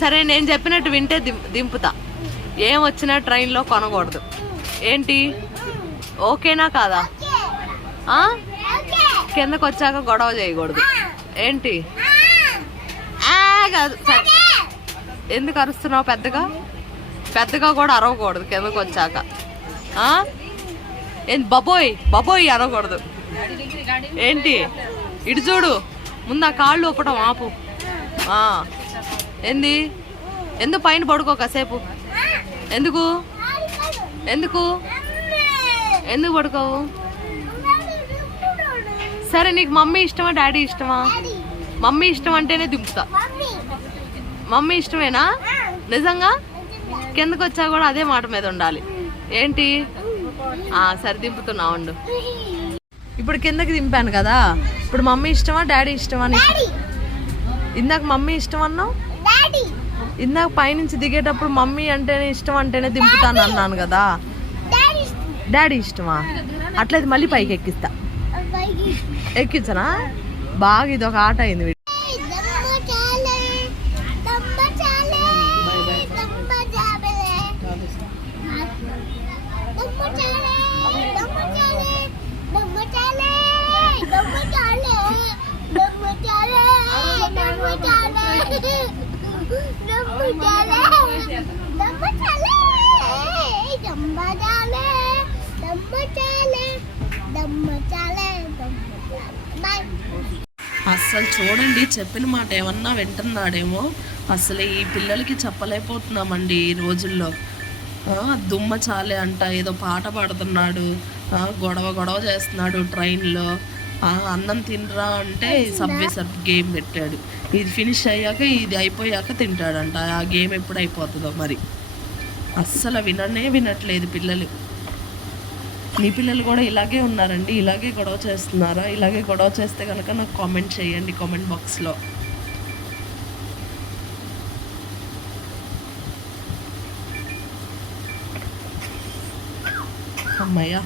సరే నేను చెప్పినట్టు వింటే దింపుతా. ఏం వచ్చినా ట్రైన్లో కొనకూడదు. ఏంటి? ఓకేనా కాదా? కిందకు వచ్చాక గొడవ చేయకూడదు. ఏంటి? కాదు. సరే. ఎందుకు అరుస్తున్నావు పెద్దగా? పెద్దగా కూడా అరవకూడదు కిందకు వచ్చాక ఏంటి? బబోయ్ బబోయ్ అనకూడదు. ఏంటి? ఇటు చూడు. ముందు ఆ కాళ్ళు ఒప్పటం ఆపు. ఆ. ఏంది? ఎందుకు పైన పడుకో కాసేపు? ఎందుకు? ఎందుకు? ఎందుకు పడుకోవు? సరే నీకు మమ్మీ ఇష్టమా డాడీ ఇష్టమా? మమ్మీ ఇష్టం అంటేనే దింపుతా. మమ్మీ ఇష్టమేనా? నిజంగా? కిందకు వచ్చా కూడా అదే మాట మీద ఉండాలి. ఏంటి? ఆ సరే దింపుతున్నా ఉండు. ఇప్పుడు కిందకి దింపాను కదా. ఇప్పుడు మమ్మీ ఇష్టమా డాడీ ఇష్టమా? ఇందాక మమ్మీ ఇష్టం అన్నావు? ఇందాక పైనుంచి దిగేటప్పుడు మమ్మీ అంటేనే ఇష్టం అంటేనే దింపుతాను అన్నాను కదా. డాడీ ఇష్టమా? అట్లయితే మళ్ళీ పైకి ఎక్కిస్తా. ఎక్కించనా? బాగా ఇది ఒక ఆట అయింది వీడికి. అస్సలు చూడండి చెప్పిన మాట ఏమన్నా వింటున్నాడేమో. అసలు ఈ పిల్లలకి చెప్పలేకపోతున్నామండి ఈ రోజుల్లో. దుమ్మ చాలే అంట ఏదో పాట పాడుతున్నాడు. గొడవ గొడవ చేస్తున్నాడు ట్రైన్లో. అన్నం తినరా అంటే సబ్వే సబ్ గేమ్ పెట్టాడు. ఇది ఫినిష్ అయ్యాక ఇది అయిపోయాక తింటాడంట. ఆ గేమ్ ఎప్పుడు అయిపోతుందో మరి. అస్సలు విననే వినట్లేదు పిల్లలు. మీ పిల్లలు కూడా ఇలాగే ఉన్నారండి. ఇలాగే గొడవ చేస్తున్నారా? ఇలాగే గొడవ చేస్తే కనుక నాకు కామెంట్ చేయండి కామెంట్ బాక్స్లో. అమ్మయ్య.